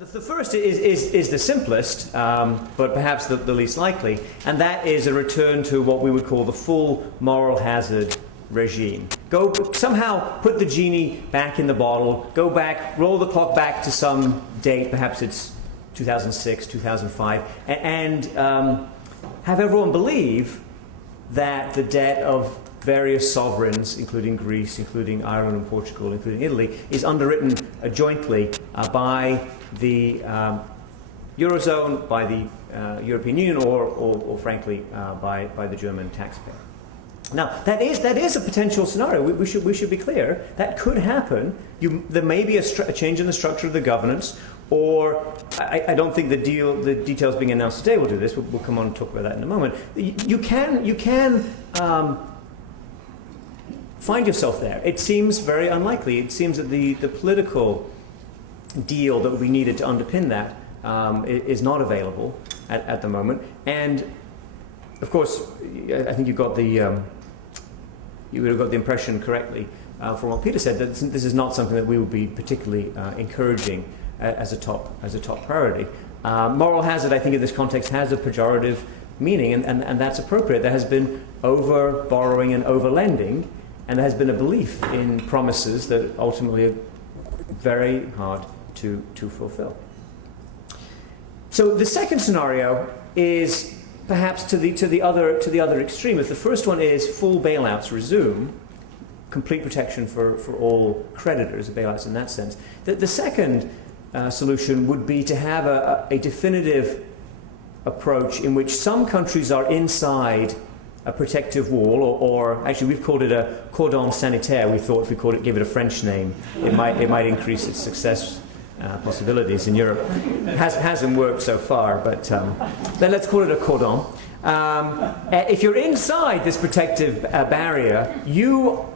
The first is the simplest, but perhaps the least likely, and that is a return to what we would call the full moral hazard regime. Go somehow put the genie back in the bottle, go back, roll the clock back to some date, perhaps it's 2006, 2005, and have everyone believe that the debt of various sovereigns, including Greece, including Ireland and Portugal, including Italy, is underwritten jointly by the Eurozone, by the European Union, or frankly, by the German taxpayer. Now, that is a potential scenario. We should be clear. That could happen. There may be a change in the structure of the governance, or I don't think the details being announced today will do this. We'll come on and talk about that in a moment. You can find yourself there. It seems very unlikely. It seems that the political deal that we needed to underpin that is not available at the moment. And of course, I think you would have got the impression correctly from what Peter said, that this is not something that we would be particularly encouraging as a top priority. Moral hazard, I think, in this context has a pejorative meaning, and that's appropriate. There has been over borrowing and over lending, and there has been a belief in promises that ultimately are very hard to fulfill. So the second scenario is perhaps to the other extreme. If the first one is full bailouts resume, complete protection for all creditors, bailouts in that sense. The second solution would be to have a definitive approach in which some countries are inside a protective wall, or actually we've called it a cordon sanitaire. We thought if we give it a French name, it might increase its success possibilities in Europe. It hasn't worked so far, but then let's call it a cordon. If you're inside this protective barrier, you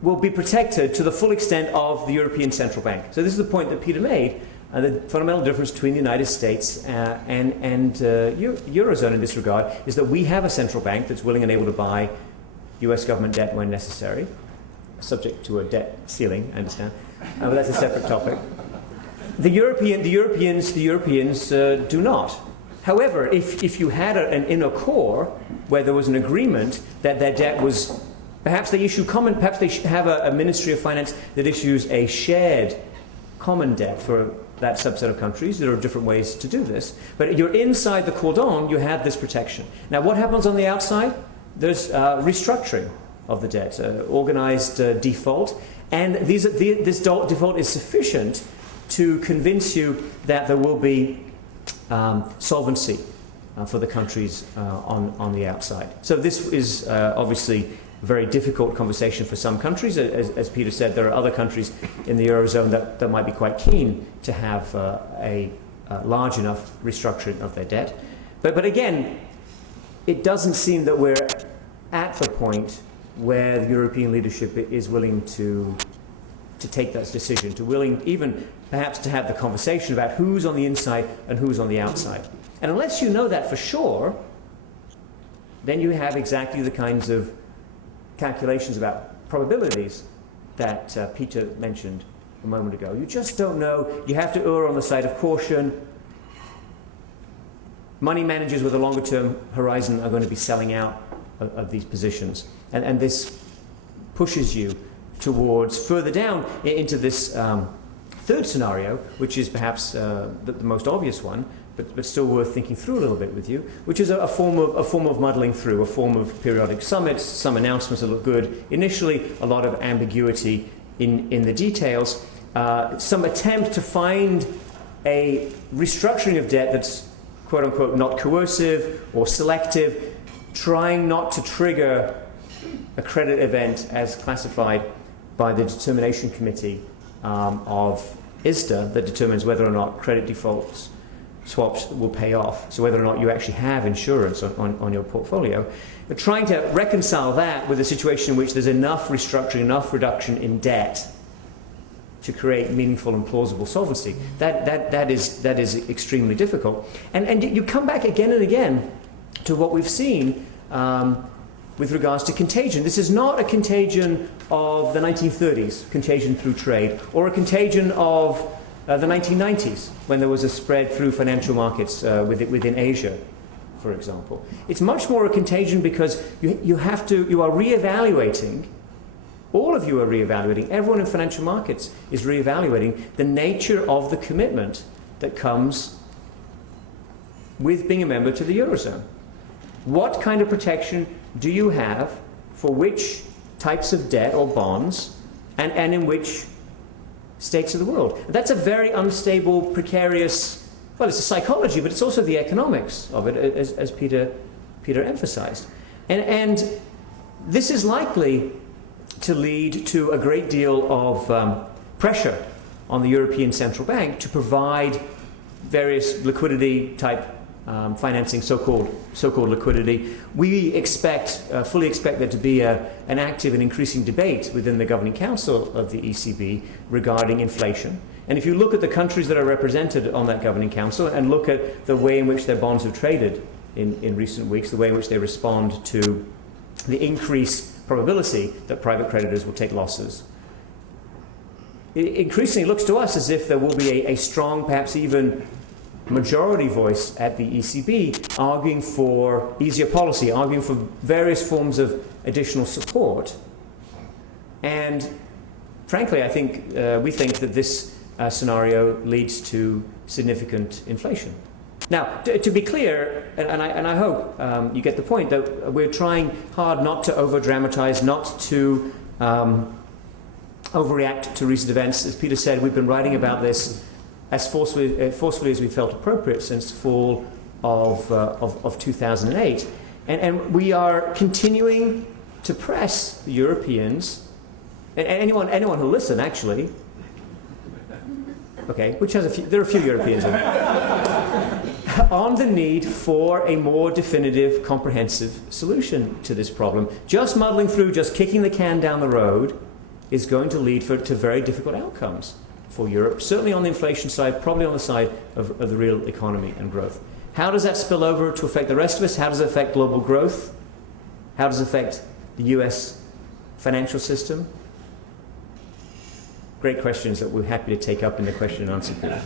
will be protected to the full extent of the European Central Bank. So this is the point that Peter made. The fundamental difference between the United States and Eurozone in this regard is that we have a central bank that's willing and able to buy US government debt when necessary, subject to a debt ceiling, I understand, but that's a separate topic. The Europeans do not. However, if you had an inner core where there was an agreement that their debt was, perhaps they have a Ministry of Finance that issues a shared common debt for that subset of countries. There are different ways to do this. But you're inside the cordon, you have this protection. Now, what happens on the outside? There's restructuring of the debt, organized default. And this default is sufficient to convince you that there will be solvency for the countries on the outside. So this is obviously a very difficult conversation for some countries. As Peter said, there are other countries in the Eurozone that might be quite keen to have a large enough restructuring of their debt. But again, it doesn't seem that we're at the point where the European leadership is willing to take that decision, even perhaps to have the conversation about who's on the inside and who's on the outside. And unless you know that for sure, then you have exactly the kinds of calculations about probabilities that Peter mentioned a moment ago. You just don't know. You have to err on the side of caution. Money managers with a longer term horizon are going to be selling out of these positions. And this pushes you towards further down into this third scenario, which is perhaps the most obvious one, but still worth thinking through a little bit with you, which is a form of muddling through, a form of periodic summits, some announcements that look good. Initially, a lot of ambiguity in the details, some attempt to find a restructuring of debt that's quote-unquote not coercive or selective, trying not to trigger a credit event as classified by the Determination Committee of ISDA that determines whether or not credit defaults swaps will pay off, so whether or not you actually have insurance on your portfolio. But trying to reconcile that with a situation in which there's enough restructuring, enough reduction in debt to create meaningful and plausible solvency, that is extremely difficult. And you come back again and again to what we've seen with regards to contagion. This is not a contagion of the 1930s, contagion through trade, or a contagion of the 1990s, when there was a spread through financial markets within Asia, for example. It's much more a contagion because you are re-evaluating, all of you are re-evaluating, everyone in financial markets is re-evaluating the nature of the commitment that comes with being a member to the Eurozone. What kind of protection do you have for which types of debt or bonds and in which states of the world? That's a very unstable, precarious, well, it's a psychology, but it's also the economics of it, as Peter emphasized. And this is likely to lead to a great deal of pressure on the European Central Bank to provide various liquidity type financing, so-called liquidity. We fully expect there to be an active and increasing debate within the Governing Council of the ECB regarding inflation. And if you look at the countries that are represented on that Governing Council and look at the way in which their bonds have traded in recent weeks, the way in which they respond to the increased probability that private creditors will take losses, it increasingly looks to us as if there will be a strong, perhaps even majority voice at the ECB arguing for easier policy, arguing for various forms of additional support. And frankly, I think we think that this scenario leads to significant inflation. Now, to be clear, and I hope you get the point, that we're trying hard not to over-dramatize, not to overreact to recent events. As Peter said, we've been writing about this as forcefully as we felt appropriate since fall of 2008. And we are continuing to press the Europeans, and anyone who'll listen, actually, okay, there are a few Europeans in on the need for a more definitive, comprehensive solution to this problem. Just muddling through, just kicking the can down the road is going to lead to very difficult outcomes for Europe, certainly on the inflation side, probably on the side of the real economy and growth. How does that spill over to affect the rest of us? How does it affect global growth? How does it affect the US financial system? Great questions that we're happy to take up in the question and answer period.